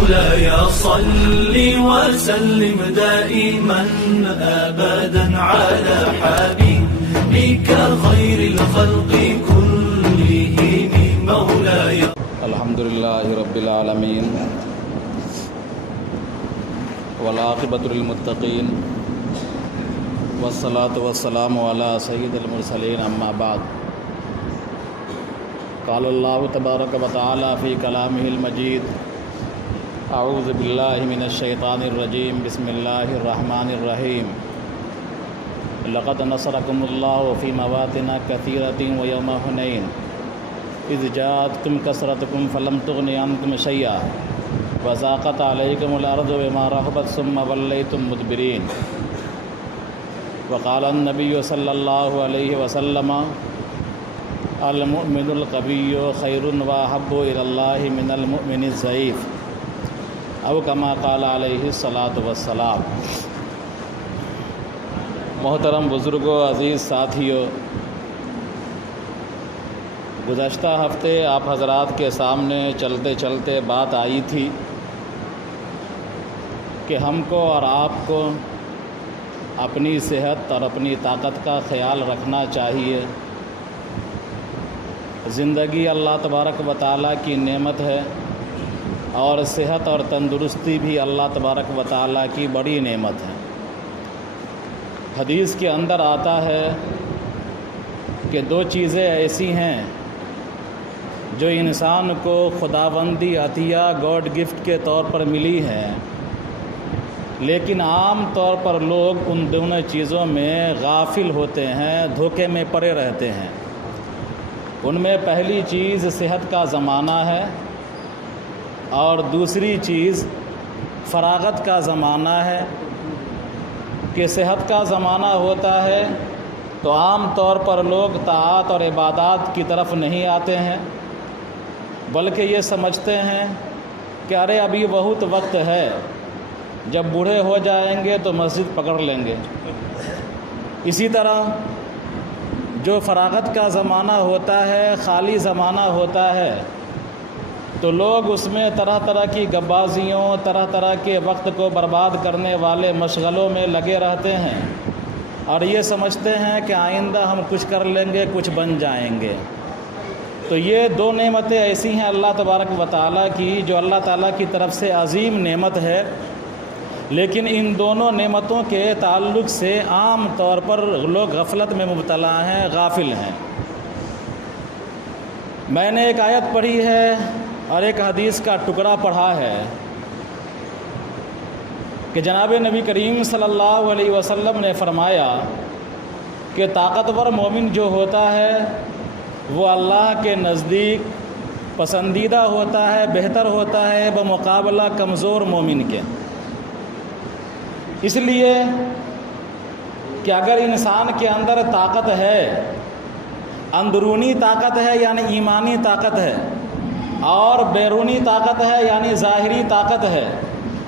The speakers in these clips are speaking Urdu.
مولاي صل وسلم دائما أبدا على حبيبك خير الخلق كلهم مولاي. الحمد لله رب العالمين والعاقبة للمتقين والصلاة والسلام على سيد المرسلين أما بعد. قال الله تبارك وتعالى في كلامه المجيد: اعوذ باللہ من الشیطان الرجیم بسم اللہ الرحمن الرحیم. لقد نصرکم اللہ فی مواطن کثیرۃ ویوم حنین اذ جاءتکم کثرتکم فلم تغن عنکم شیئا وضاقت علیکم الارض بما رحبت ثم ولیتم مدبرین. وقال النبی صلی اللہ علیہ وسلم: المؤمن القوی خیر واحب الی اللہ من المؤمن الضعیف، او کما قال علیہ الصلاۃ والسلام. محترم بزرگوں، عزیز ساتھیوں، گزشتہ ہفتے آپ حضرات کے سامنے چلتے چلتے بات آئی تھی کہ ہم کو اور آپ کو اپنی صحت اور اپنی طاقت کا خیال رکھنا چاہیے. زندگی اللہ تبارک و تعالیٰ کی نعمت ہے اور صحت اور تندرستی بھی اللہ تبارک و تعالیٰ کی بڑی نعمت ہے. حدیث کے اندر آتا ہے کہ دو چیزیں ایسی ہیں جو انسان کو خداوندی عطیہ گاڈ گفٹ کے طور پر ملی ہیں، لیکن عام طور پر لوگ ان دونوں چیزوں میں غافل ہوتے ہیں، دھوکے میں پڑے رہتے ہیں. ان میں پہلی چیز صحت کا زمانہ ہے اور دوسری چیز فراغت کا زمانہ ہے. کہ صحت کا زمانہ ہوتا ہے تو عام طور پر لوگ طاعات اور عبادات کی طرف نہیں آتے ہیں، بلکہ یہ سمجھتے ہیں کہ ارے ابھی بہت وقت ہے، جب بوڑھے ہو جائیں گے تو مسجد پکڑ لیں گے. اسی طرح جو فراغت کا زمانہ ہوتا ہے، خالی زمانہ ہوتا ہے، تو لوگ اس میں طرح طرح کی گپبازیوں، طرح طرح کے وقت کو برباد کرنے والے مشغلوں میں لگے رہتے ہیں اور یہ سمجھتے ہیں کہ آئندہ ہم کچھ کر لیں گے، کچھ بن جائیں گے. تو یہ دو نعمتیں ایسی ہیں اللہ تبارک و تعالیٰ کی، جو اللہ تعالیٰ کی طرف سے عظیم نعمت ہے، لیکن ان دونوں نعمتوں کے تعلق سے عام طور پر لوگ غفلت میں مبتلا ہیں، غافل ہیں. میں نے ایک آیت پڑھی ہے اور ایک حدیث کا ٹکڑا پڑھا ہے کہ جناب نبی کریم صلی اللہ علیہ وسلم نے فرمایا کہ طاقتور مومن جو ہوتا ہے وہ اللہ کے نزدیک پسندیدہ ہوتا ہے، بہتر ہوتا ہے بمقابلہ کمزور مومن کے. اس لیے کہ اگر انسان کے اندر طاقت ہے، اندرونی طاقت ہے یعنی ایمانی طاقت ہے، اور بیرونی طاقت ہے یعنی ظاہری طاقت ہے،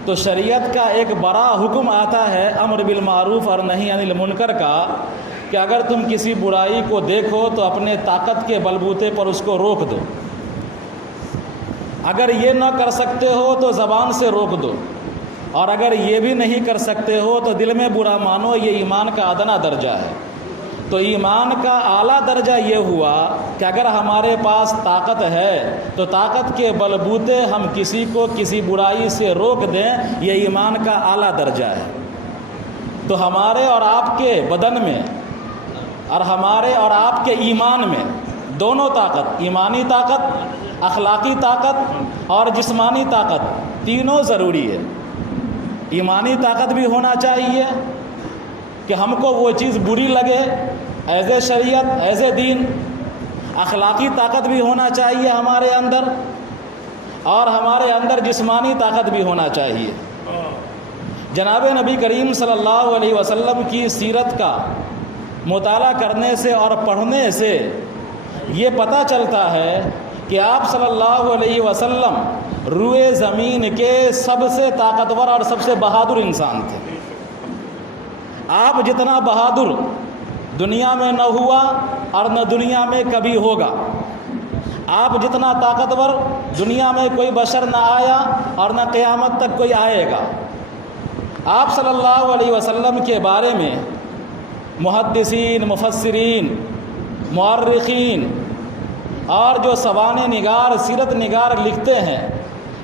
تو شریعت کا ایک بڑا حکم آتا ہے امر بالمعروف اور نہی عن المنکر کا، کہ اگر تم کسی برائی کو دیکھو تو اپنے طاقت کے بلبوتے پر اس کو روک دو. اگر یہ نہ کر سکتے ہو تو زبان سے روک دو، اور اگر یہ بھی نہیں کر سکتے ہو تو دل میں برا مانو. یہ ایمان کا ادنا درجہ ہے. تو ایمان کا اعلیٰ درجہ یہ ہوا کہ اگر ہمارے پاس طاقت ہے تو طاقت کے بلبوتے ہم کسی کو کسی برائی سے روک دیں. یہ ایمان کا اعلیٰ درجہ ہے. تو ہمارے اور آپ کے بدن میں اور ہمارے اور آپ کے ایمان میں دونوں طاقت، ایمانی طاقت، اخلاقی طاقت اور جسمانی طاقت، تینوں ضروری ہے. ایمانی طاقت بھی ہونا چاہیے کہ ہم کو وہ چیز بری لگے ایز اے شریعت، ایز اے دین. اخلاقی طاقت بھی ہونا چاہیے ہمارے اندر، اور ہمارے اندر جسمانی طاقت بھی ہونا چاہیے. جناب نبی کریم صلی اللہ علیہ وسلم کی سیرت کا مطالعہ کرنے سے اور پڑھنے سے یہ پتہ چلتا ہے کہ آپ صلی اللہ علیہ وسلم روئے زمین کے سب سے طاقتور اور سب سے بہادر انسان تھے. آپ جتنا بہادر دنیا میں نہ ہوا اور نہ دنیا میں کبھی ہوگا. آپ جتنا طاقتور دنیا میں کوئی بشر نہ آیا اور نہ قیامت تک کوئی آئے گا۔ آپ صلی اللہ علیہ وسلم کے بارے میں محدثین، مفسرین، مورخین اور جو سوانح نگار، سیرت نگار لکھتے ہیں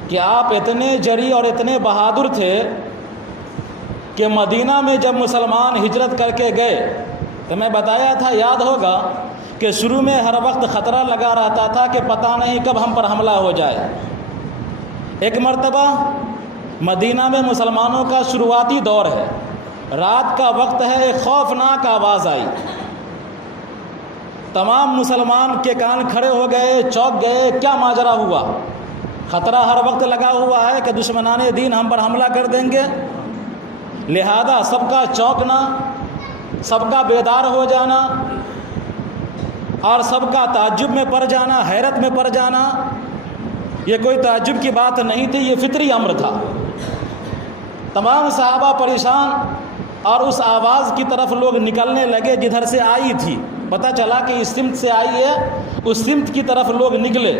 کہ آپ اتنے جری اور اتنے بہادر تھے کہ مدینہ میں جب مسلمان ہجرت کر کے گئے تو میں بتایا تھا، یاد ہوگا، کہ شروع میں ہر وقت خطرہ لگا رہتا تھا کہ پتہ نہیں کب ہم پر حملہ ہو جائے۔ ایک مرتبہ مدینہ میں مسلمانوں کا شروعاتی دور ہے، رات کا وقت ہے، ایک خوفناک آواز آئی، تمام مسلمان کے کان کھڑے ہو گئے، چونک گئے، کیا ماجرا ہوا؟ خطرہ ہر وقت لگا ہوا ہے کہ دشمنان دین ہم پر حملہ کر دیں گے، لہذا سب کا چونکنا، سب کا بیدار ہو جانا اور سب کا تعجب میں پڑ جانا، حیرت میں پڑ جانا، یہ کوئی تعجب کی بات نہیں تھی، یہ فطری امر تھا۔ تمام صحابہ پریشان اور اس آواز کی طرف لوگ نکلنے لگے جدھر سے آئی تھی، پتہ چلا کہ اس سمت سے آئی ہے، اس سمت کی طرف لوگ نکلے۔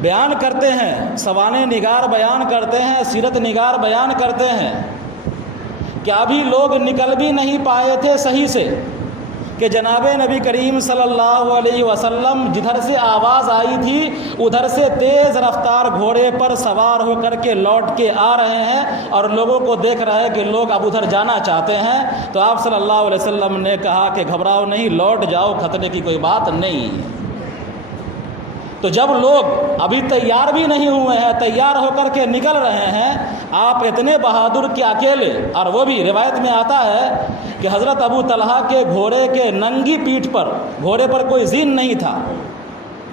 بیان کرتے ہیں، سوانح نگار بیان کرتے ہیں، سیرت نگار بیان کرتے ہیں کہ ابھی لوگ نکل بھی نہیں پائے تھے صحیح سے کہ جناب نبی کریم صلی اللہ علیہ وسلم جدھر سے آواز آئی تھی ادھر سے تیز رفتار گھوڑے پر سوار ہو کر کے لوٹ کے آ رہے ہیں اور لوگوں کو دیکھ رہے ہیں کہ لوگ اب ادھر جانا چاہتے ہیں۔ تو آپ صلی اللہ علیہ وسلم نے کہا کہ گھبراؤ نہیں، لوٹ جاؤ، خطرے کی کوئی بات نہیں۔ تو جب لوگ ابھی تیار بھی نہیں ہوئے ہیں، تیار ہو کر کے نکل رہے ہیں، آپ اتنے بہادر کے اکیلے، اور وہ بھی روایت میں آتا ہے کہ حضرت ابو طلحہ کے گھوڑے کے ننگی پیٹھ پر، گھوڑے پر کوئی زین نہیں تھا،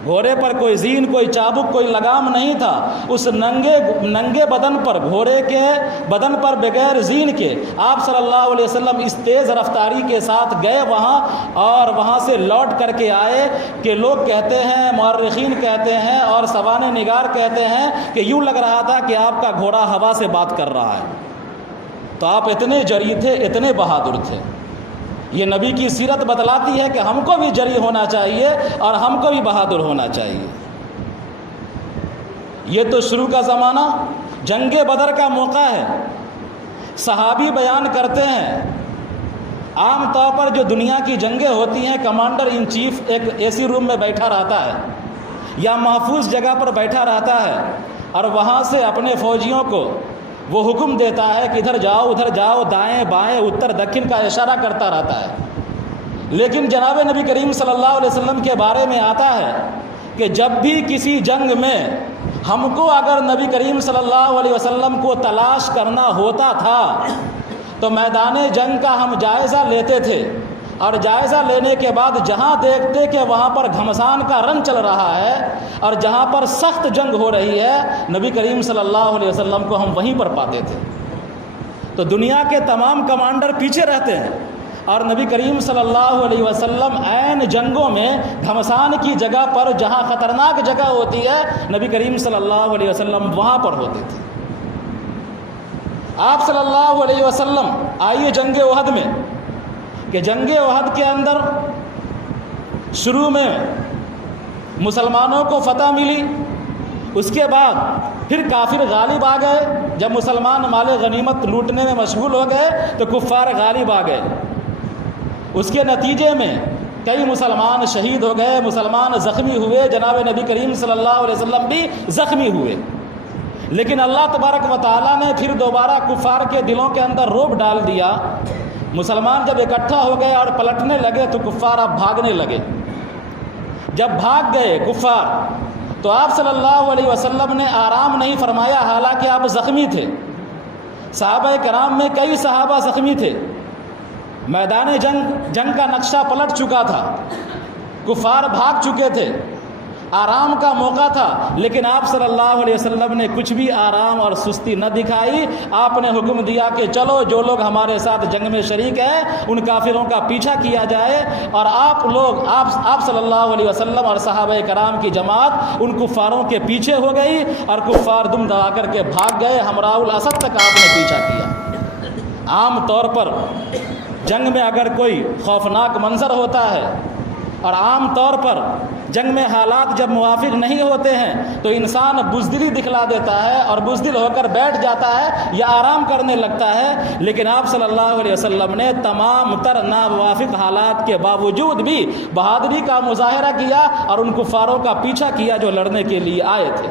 گھوڑے پر کوئی زین، کوئی چابک، کوئی لگام نہیں تھا، اس ننگے بدن پر، گھوڑے کے بدن پر بغیر زین کے آپ صلی اللہ علیہ وسلم اس تیز رفتاری کے ساتھ گئے وہاں، اور وہاں سے لوٹ کر کے آئے کہ لوگ کہتے ہیں، مورخین کہتے ہیں اور سوانح نگار کہتے ہیں کہ یوں لگ رہا تھا کہ آپ کا گھوڑا ہوا سے بات کر رہا ہے۔ تو آپ اتنے جری تھے، اتنے بہادر تھے۔ یہ نبی کی سیرت بتلاتی ہے کہ ہم کو بھی جری ہونا چاہیے اور ہم کو بھی بہادر ہونا چاہیے۔ یہ تو شروع کا زمانہ جنگ بدر کا موقع ہے۔ صحابی بیان کرتے ہیں، عام طور پر جو دنیا کی جنگیں ہوتی ہیں، کمانڈر ان چیف ایک ایسی روم میں بیٹھا رہتا ہے یا محفوظ جگہ پر بیٹھا رہتا ہے اور وہاں سے اپنے فوجیوں کو وہ حکم دیتا ہے کہ ادھر جاؤ، دائیں بائیں، اتر دکن کا اشارہ کرتا رہتا ہے۔ لیکن جناب نبی کریم صلی اللہ علیہ وسلم کے بارے میں آتا ہے کہ جب بھی کسی جنگ میں ہم کو اگر نبی کریم صلی اللہ علیہ وسلم کو تلاش کرنا ہوتا تھا تو میدان جنگ کا ہم جائزہ لیتے تھے، اور جائزہ لینے کے بعد جہاں دیکھتے کہ وہاں پر گھمسان کا رن چل رہا ہے اور جہاں پر سخت جنگ ہو رہی ہے، نبی کریم صلی اللہ علیہ وسلم کو ہم وہیں پر پاتے تھے۔ تو دنیا کے تمام کمانڈر پیچھے رہتے ہیں اور نبی کریم صلی اللہ علیہ وسلم عین جنگوں میں گھمسان کی جگہ پر، جہاں خطرناک جگہ ہوتی ہے، نبی کریم صلی اللہ علیہ وسلم وہاں پر ہوتے تھے۔ آپ صلی اللہ علیہ وسلم آئیے جنگ احد میں، کہ جنگ احد کے اندر شروع میں مسلمانوں کو فتح ملی، اس کے بعد پھر کافر غالب آ گئے۔ جب مسلمان مال غنیمت لوٹنے میں مشغول ہو گئے تو کفار غالب آ گئے۔ اس کے نتیجے میں کئی مسلمان شہید ہو گئے، مسلمان زخمی ہوئے، جناب نبی کریم صلی اللہ علیہ وسلم بھی زخمی ہوئے۔ لیکن اللہ تبارک و تعالیٰ نے پھر دوبارہ کفار کے دلوں کے اندر رعب ڈال دیا۔ مسلمان جب اکٹھا ہو گئے اور پلٹنے لگے تو کفار اب بھاگنے لگے۔ جب بھاگ گئے کفار تو آپ صلی اللہ علیہ وسلم نے آرام نہیں فرمایا، حالانکہ آپ زخمی تھے۔ صحابہ کرام میں کئی صحابہ زخمی تھے، میدان جنگ کا نقشہ پلٹ چکا تھا، کفار بھاگ چکے تھے، آرام کا موقع تھا، لیکن آپ صلی اللہ علیہ وسلم نے کچھ بھی آرام اور سستی نہ دکھائی۔ آپ نے حکم دیا کہ چلو جو لوگ ہمارے ساتھ جنگ میں شریک ہیں ان کافروں کا پیچھا کیا جائے، اور آپ صلی اللہ علیہ وسلم اور صحابہ کرام کی جماعت ان کفاروں کے پیچھے ہو گئی اور کفار دم دبا کر کے بھاگ گئے، ہمراہ الاسد تک آپ نے پیچھا کیا۔ عام طور پر جنگ میں اگر کوئی خوفناک منظر ہوتا ہے اور عام طور پر جنگ میں حالات جب موافق نہیں ہوتے ہیں تو انسان بزدلی دکھلا دیتا ہے اور بزدل ہو کر بیٹھ جاتا ہے یا آرام کرنے لگتا ہے، لیکن آپ صلی اللہ علیہ وسلم نے تمام تر ناموافق حالات کے باوجود بھی بہادری کا مظاہرہ کیا اور ان کفاروں کا پیچھا کیا جو لڑنے کے لیے آئے تھے۔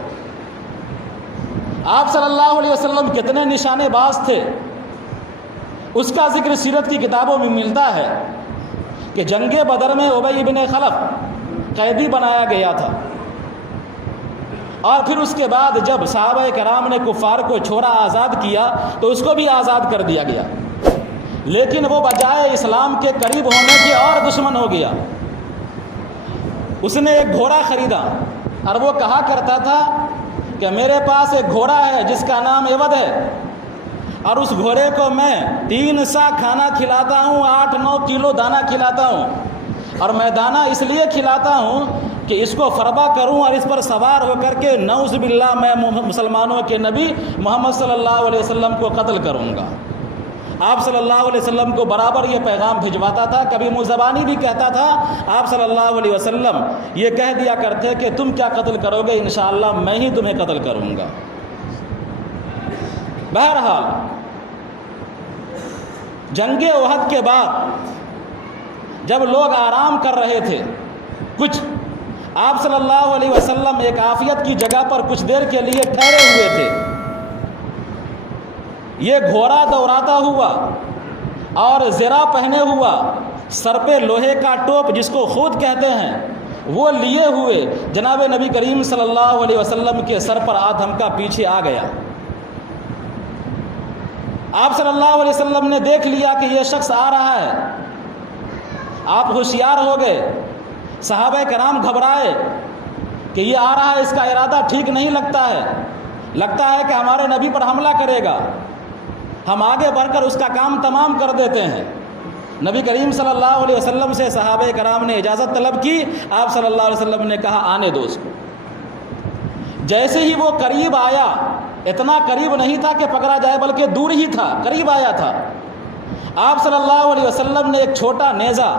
آپ صلی اللہ علیہ وسلم کتنے نشانے باز تھے، اس کا ذکر سیرت کی کتابوں میں ملتا ہے کہ جنگ بدر میں ابی بن خلف قیدی بنایا گیا تھا، اور پھر اس کے بعد جب صحابہ کرام نے کفار کو چھوڑا، آزاد کیا، تو اس کو بھی آزاد کر دیا گیا، لیکن وہ بجائے اسلام کے قریب ہونے کے اور دشمن ہو گیا۔ اس نے ایک گھوڑا خریدا اور وہ کہا کرتا تھا کہ میرے پاس ایک گھوڑا ہے جس کا نام عوض ہے، اور اس گھوڑے کو میں 3 سا کھانا کھلاتا ہوں، 8-9 کلو دانہ کھلاتا ہوں، اور میں دانہ اس لیے کھلاتا ہوں کہ اس کو فربا کروں اور اس پر سوار ہو کر کے نعوذ باللہ میں مسلمانوں کے نبی محمد صلی اللہ علیہ وسلم کو قتل کروں گا۔ آپ صلی اللہ علیہ وسلم کو برابر یہ پیغام بھجواتا تھا، کبھی منہ زبانی بھی کہتا تھا۔ آپ صلی اللہ علیہ وسلم یہ کہہ دیا کرتے کہ تم کیا قتل کرو گے، انشاءاللہ میں ہی تمہیں قتل کروں گا۔ بہرحال جنگ احد کے بعد جب لوگ آرام کر رہے تھے، کچھ آپ صلی اللہ علیہ وسلم ایک عافیت کی جگہ پر کچھ دیر کے لیے ٹھہرے ہوئے تھے۔ یہ گھوڑا دوڑاتا ہوا اور زرہ پہنے ہوا، سر پہ لوہے کا ٹوپ جس کو خود کہتے ہیں وہ لیے ہوئے جناب نبی کریم صلی اللہ علیہ وسلم کے سر پر آدھم کا پیچھے آ گیا۔ آپ صلی اللہ علیہ وسلم نے دیکھ لیا کہ یہ شخص آ رہا ہے، آپ ہوشیار ہو گئے، صحابہ کرام گھبرائے کہ یہ آ رہا ہے، اس کا ارادہ ٹھیک نہیں لگتا ہے کہ ہمارے نبی پر حملہ کرے گا، ہم آگے بڑھ کر اس کا کام تمام کر دیتے ہیں۔ نبی کریم صلی اللہ علیہ وسلم سے صحابہ کرام نے اجازت طلب کی، آپ صلی اللہ علیہ وسلم نے کہا آنے دو اس کو۔ جیسے ہی وہ قریب آیا، اتنا قریب نہیں تھا کہ پکڑا جائے بلکہ دور ہی تھا، قریب آیا تھا، آپ صلی اللہ علیہ وسلم نے ایک چھوٹا نیزہ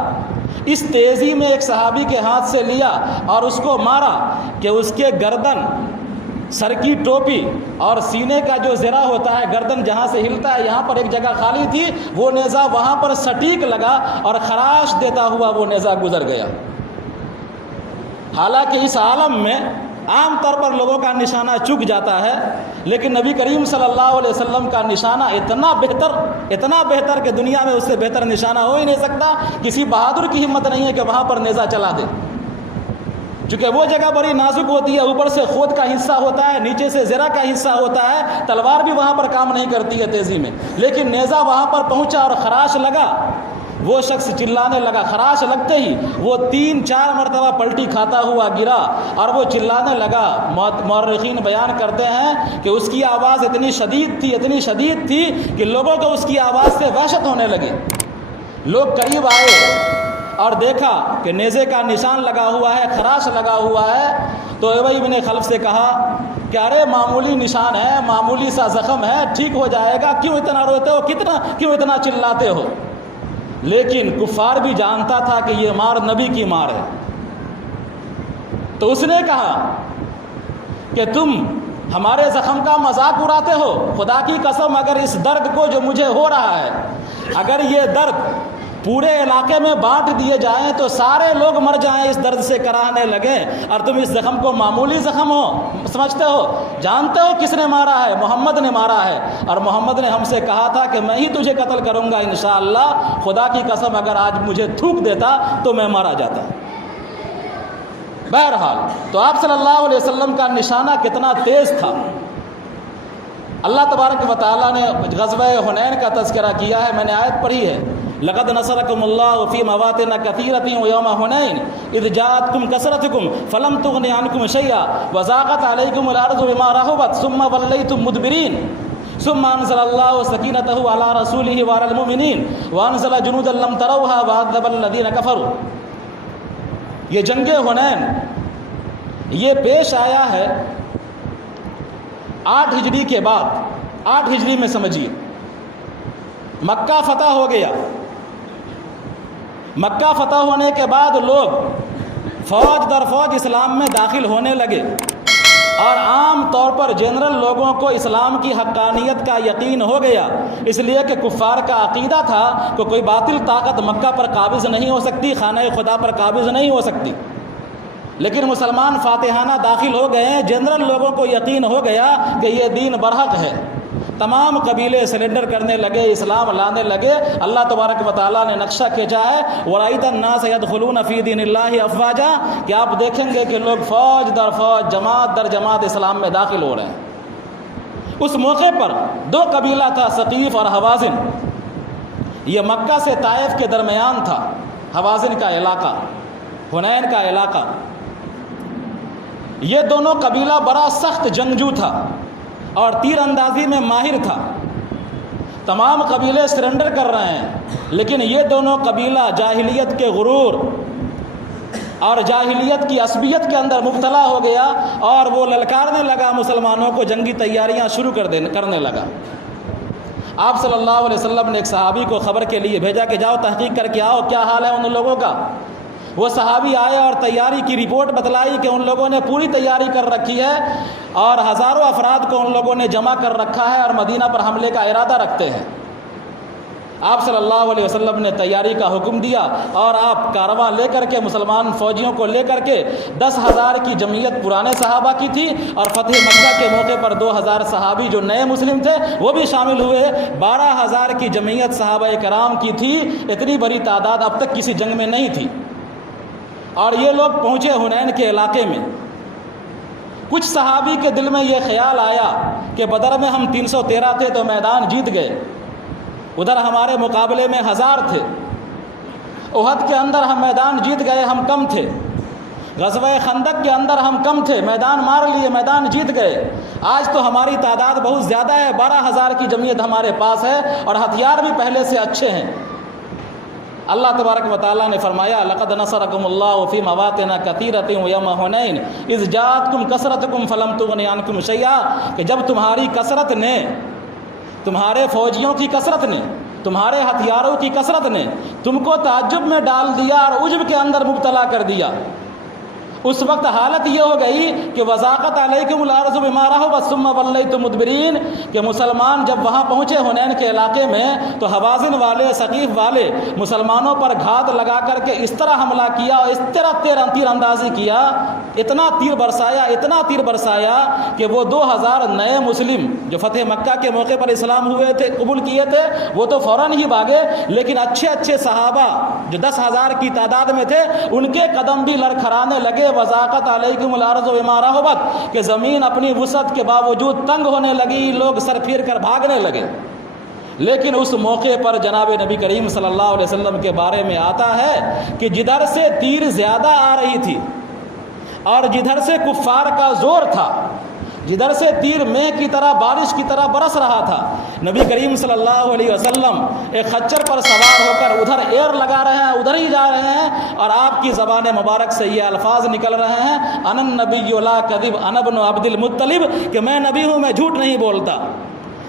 اس تیزی میں ایک صحابی کے ہاتھ سے لیا اور اس کو مارا کہ اس کے گردن، سر کی ٹوپی اور سینے کا جو زرہ ہوتا ہے، گردن جہاں سے ہلتا ہے یہاں پر ایک جگہ خالی تھی، وہ نیزہ وہاں پر سٹیک لگا اور خراش دیتا ہوا وہ نیزہ گزر گیا۔ حالانکہ اس عالم میں عام طور پر لوگوں کا نشانہ چک جاتا ہے، لیکن نبی کریم صلی اللہ علیہ وسلم کا نشانہ اتنا بہتر کہ دنیا میں اس سے بہتر نشانہ ہو ہی نہیں سکتا۔ کسی بہادر کی ہمت نہیں ہے کہ وہاں پر نیزہ چلا دے، چونکہ وہ جگہ بڑی نازک ہوتی ہے، اوپر سے خود کا حصہ ہوتا ہے، نیچے سے زرہ کا حصہ ہوتا ہے، تلوار بھی وہاں پر کام نہیں کرتی ہے تیزی میں، لیکن نیزہ وہاں پر پہنچا اور خراش لگا، وہ شخص چلانے لگا۔ خراش لگتے ہی وہ 3-4 مرتبہ پلٹی کھاتا ہوا گرا اور وہ چلانے لگا۔ مورخین بیان کرتے ہیں کہ اس کی آواز اتنی شدید تھی کہ لوگوں کو اس کی آواز سے وحشت ہونے لگی۔ لوگ قریب آئے اور دیکھا کہ نیزے کا نشان لگا ہوا ہے، خراش لگا ہوا ہے، تو ابی بن خلف سے کہا کہ ارے معمولی نشان ہے، معمولی سا زخم ہے، ٹھیک ہو جائے گا، کیوں اتنا روتے ہو، کیوں اتنا چلاتے ہو؟ لیکن کفار بھی جانتا تھا کہ یہ مار نبی کی مار ہے، تو اس نے کہا کہ تم ہمارے زخم کا مذاق اڑاتے ہو، خدا کی قسم اگر اس درد کو جو مجھے ہو رہا ہے، اگر یہ درد پورے علاقے میں بانٹ دیے جائیں تو سارے لوگ مر جائیں، اس درد سے کراہنے لگیں، اور تم اس زخم کو معمولی زخم سمجھتے ہو؟ جانتے ہو کس نے مارا ہے؟ محمد نے مارا ہے، اور محمد نے ہم سے کہا تھا کہ میں ہی تجھے قتل کروں گا انشاءاللہ، خدا کی قسم اگر آج مجھے تھوک دیتا تو میں مارا جاتا۔ بہرحال تو آپ صلی اللہ علیہ وسلم کا نشانہ کتنا تیز تھا۔ اللہ تبارک و تعالیٰ نے غزوہ حنین کا تذکرہ کیا ہے، میں نے آیت پڑھی ہے، لقد نصرکم اللہ فی مواطن کثیرۃ ویوم حنین اذ جاءتکم کثرتکم فلم تغن عنکم شیئا وضاقت علیکم الارض بما رحبت ثم ولیتم مدبرین ثم انزل اللہ سکینتہ علی رسولہ وعلی المؤمنین وانزل جنودا لم تروها وعذب الذین کفروا۔ یہ جنگ حنین یہ پیش آیا ہے 8 ہجری کے بعد، 8 ہجری میں سمجھیے مکہ فتح ہو گیا۔ مکہ فتح ہونے کے بعد لوگ فوج در فوج اسلام میں داخل ہونے لگے، اور عام طور پر جنرل لوگوں کو اسلام کی حقانیت کا یقین ہو گیا، اس لیے کہ کفار کا عقیدہ تھا کہ کوئی باطل طاقت مکہ پر قابض نہیں ہو سکتی، خانہ خدا پر قابض نہیں ہو سکتی۔ لیکن مسلمان فاتحانہ داخل ہو گئے ہیں، جنرل لوگوں کو یقین ہو گیا کہ یہ دین برحق ہے، تمام قبیلے سرنڈر کرنے لگے، اسلام لانے لگے۔ اللہ تبارک و تعالیٰ نے نقشہ کھینچا ہے وَرَأَيْتَ النَّاسَ يَدْخُلُونَ فِي دِينِ اللَّهِ أَفْوَاجًا، کہ آپ دیکھیں گے کہ لوگ فوج در فوج، جماعت در جماعت اسلام میں داخل ہو رہے ہیں۔ اس موقع پر دو قبیلہ تھا، ثقیف اور حوازن۔ یہ مکہ سے طائف کے درمیان تھا، حوازن کا علاقہ، حنین کا علاقہ۔ یہ دونوں قبیلہ بڑا سخت جنگجو تھا اور تیر اندازی میں ماہر تھا۔ تمام قبیلے سرنڈر کر رہے ہیں، لیکن یہ دونوں قبیلہ جاہلیت کے غرور اور جاہلیت کی عصبیت کے اندر مبتلا ہو گیا، اور وہ للکارنے لگا مسلمانوں کو، جنگی تیاریاں شروع کرنے لگا۔ آپ صلی اللہ علیہ وسلم نے ایک صحابی کو خبر کے لیے بھیجا کہ جاؤ تحقیق کر کے آؤ کیا حال ہے ان لوگوں کا۔ وہ صحابی آئے اور تیاری کی رپورٹ بتلائی کہ ان لوگوں نے پوری تیاری کر رکھی ہے اور ہزاروں افراد کو ان لوگوں نے جمع کر رکھا ہے اور مدینہ پر حملے کا ارادہ رکھتے ہیں۔ آپ صلی اللہ علیہ وسلم نے تیاری کا حکم دیا، اور آپ کارواں لے کر کے، مسلمان فوجیوں کو لے کر کے 10,000 کی جمعیت پرانے صحابہ کی تھی، اور فتح مکہ کے موقع پر 2,000 صحابی جو نئے مسلم تھے وہ بھی شامل ہوئے۔ 12,000 کی جمعیت صحابہ کرام کی تھی۔ اتنی بڑی تعداد اب تک کسی جنگ میں نہیں تھی، اور یہ لوگ پہنچے حنین کے علاقے میں۔ کچھ صحابی کے دل میں یہ خیال آیا کہ بدر میں ہم 313 تھے تو میدان جیت گئے، ادھر ہمارے مقابلے میں 1000 تھے، احد کے اندر ہم میدان جیت گئے، ہم کم تھے، غزوہ خندق کے اندر ہم کم تھے، میدان مار لیے، میدان جیت گئے، آج تو ہماری تعداد بہت زیادہ ہے، 12,000 کی جمعیت ہمارے پاس ہے اور ہتھیار بھی پہلے سے اچھے ہیں۔ اللہ تبارک و تعالیٰ نے فرمایا لقد نصرکم اللہ فی مواطن کثیرۃ یوم حنین اذ جاءتکم کثرتکم فلم تغن عنکم شیئا، کہ جب تمہاری کثرت نے، تمہارے فوجیوں کی کثرت نے، تمہارے ہتھیاروں کی کثرت نے تم کو تعجب میں ڈال دیا اور عجب کے اندر مبتلا کر دیا۔ اس وقت حالت یہ ہو گئی کہ وضاقت علیکم الارض بما رحبت ثم ولیتم مدبرین، کہ مسلمان جب وہاں پہنچے حنین کے علاقے میں تو حوازن والے، ثقیف والے مسلمانوں پر گھات لگا کر کے اس طرح حملہ کیا اور اس طرح تیر اندازی کیا، اتنا تیر برسایا کہ وہ 2,000 نئے مسلم جو فتح مکہ کے موقع پر اسلام ہوئے تھے، قبول کیے تھے، وہ تو فوراً ہی بھاگے، لیکن اچھے صحابہ جو 10,000 کی تعداد میں تھے ان کے قدم بھی لڑکھڑانے لگے۔ وضاقت علیکم الارض بما رحبت، کہ زمین اپنی وسعت کے باوجود تنگ ہونے لگی، لوگ سر پھیر کر بھاگنے لگے۔ لیکن اس موقع پر جناب نبی کریم صلی اللہ علیہ وسلم کے بارے میں آتا ہے کہ جدھر سے تیر زیادہ آ رہی تھی اور جدھر سے کفار کا زور تھا، جدھر سے تیر مے کی طرح، بارش کی طرح برس رہا تھا، نبی کریم صلی اللہ علیہ وسلم ایک خچر پر سوار ہو کر ادھر ایر لگا رہے ہیں، ادھر ہی جا رہے ہیں، اور آپ کی زبان مبارک سے یہ الفاظ نکل رہے ہیں انا النبی لا کذب انا ابن عبد المطلب، کہ میں نبی ہوں، میں جھوٹ نہیں بولتا،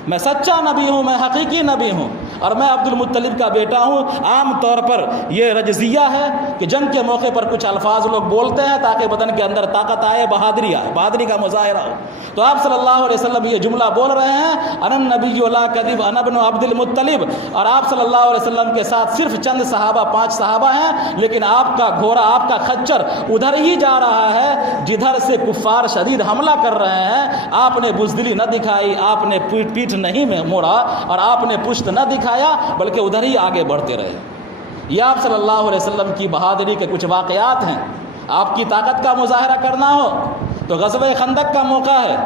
میں سچا نبی ہوں، میں حقیقی نبی ہوں، اور میں عبد المطلب کا بیٹا ہوں۔ عام طور پر یہ رجزیہ ہے کہ جنگ کے موقع پر کچھ الفاظ لوگ بولتے ہیں تاکہ بدن کے اندر طاقت آئے، بہادری آئے، بہادری کا مظاہرہ ہو۔ تو آپ صلی اللہ علیہ وسلم یہ جملہ بول رہے ہیں انا النبی لا کذب انا ابن عبد المطلب، اور آپ صلی اللہ علیہ وسلم کے ساتھ صرف چند صحابہ، 5 صحابہ ہیں، لیکن آپ کا گھوڑا، آپ کا خچر ادھر ہی جا رہا ہے جدھر سے کفار شدید حملہ کر رہے ہیں۔ آپ نے بزدلی نہ دکھائی، آپ نے پیٹھ نہیں موڑا، اور آپ نے پشت نہ دکھایا، بلکہ ادھر ہی آگے بڑھتے رہے۔ یہ آپ صلی اللہ علیہ وسلم کی بہادری کے کچھ واقعات ہیں۔ آپ کی طاقت کا مظاہرہ کرنا ہو تو غزوہ خندق کا موقع ہے،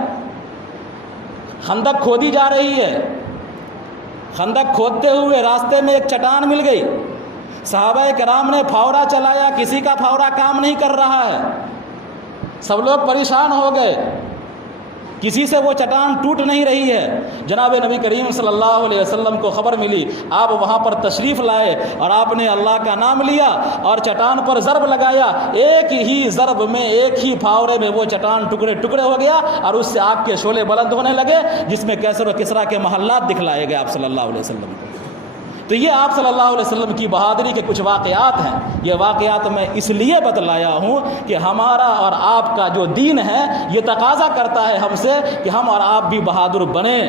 خندق کھودی جا رہی ہے، خندق کھودتے ہوئے راستے میں ایک چٹان مل گئی، صحابہ کرام نے پھاوڑا چلایا، کسی کا پھاوڑا کام نہیں کر رہا ہے، سب لوگ پریشان ہو گئے، کسی سے وہ چٹان ٹوٹ نہیں رہی ہے۔ جناب نبی کریم صلی اللہ علیہ وسلم کو خبر ملی، آپ وہاں پر تشریف لائے اور آپ نے اللہ کا نام لیا اور چٹان پر ضرب لگایا، ایک ہی ضرب میں، ایک ہی پھاوڑے میں وہ چٹان ٹکڑے ٹکڑے ہو گیا، اور اس سے آگ کے شعلے بلند ہونے لگے، جس میں کیسر و کسرا کے محلات دکھلائے گئے آپ صلی اللہ علیہ وسلم کو۔ تو یہ آپ صلی اللہ علیہ وسلم کی بہادری کے کچھ واقعات ہیں. یہ واقعات میں اس لیے بتلایا ہوں کہ ہمارا اور آپ کا جو دین ہے یہ تقاضا کرتا ہے ہم سے کہ ہم اور آپ بھی بہادر بنیں،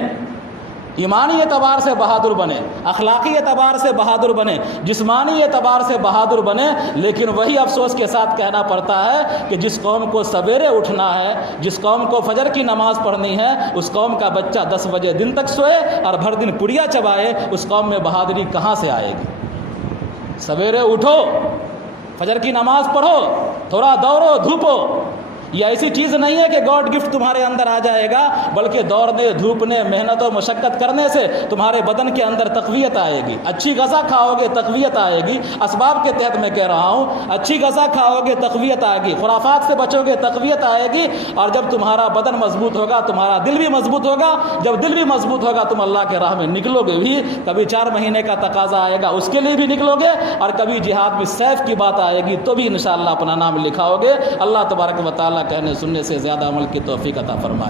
ایمانی اعتبار سے بہادر بنے، اخلاقی اعتبار سے بہادر بنے، جسمانی اعتبار سے بہادر بنے. لیکن وہی افسوس کے ساتھ کہنا پڑتا ہے کہ جس قوم کو سویرے اٹھنا ہے، جس قوم کو فجر کی نماز پڑھنی ہے، اس قوم کا بچہ 10 بجے دن تک سوئے اور بھر دن پڑیا چبائے، اس قوم میں بہادری کہاں سے آئے گی؟ سویرے اٹھو، فجر کی نماز پڑھو، تھوڑا دوڑو دھوپو. یہ ایسی چیز نہیں ہے کہ گاڈ گفٹ تمہارے اندر آ جائے گا، بلکہ دوڑنے دھوپنے محنت و مشقت کرنے سے تمہارے بدن کے اندر تقویت آئے گی. اچھی غذا کھاؤ گے تقویت آئے گی. اسباب کے تحت میں کہہ رہا ہوں، اچھی غذا کھاؤ گے تقویت آئے گی، خرافات سے بچو گے تقویت آئے گی. اور جب تمہارا بدن مضبوط ہوگا تمہارا دل بھی مضبوط ہوگا. جب دل بھی مضبوط ہوگا تم اللہ کے راہ میں نکلو گے بھی. کبھی 4 مہینے کا تقاضا آئے گا اس کے لیے بھی نکلو گے، اور کبھی جہاد میں سیف کی بات آئے گی تو بھی انشاءاللہ اپنا نام لکھاؤ گے. اللہ تبارک و تعالیٰ کہنے سننے سے زیادہ عمل کی توفیق عطا فرمائے.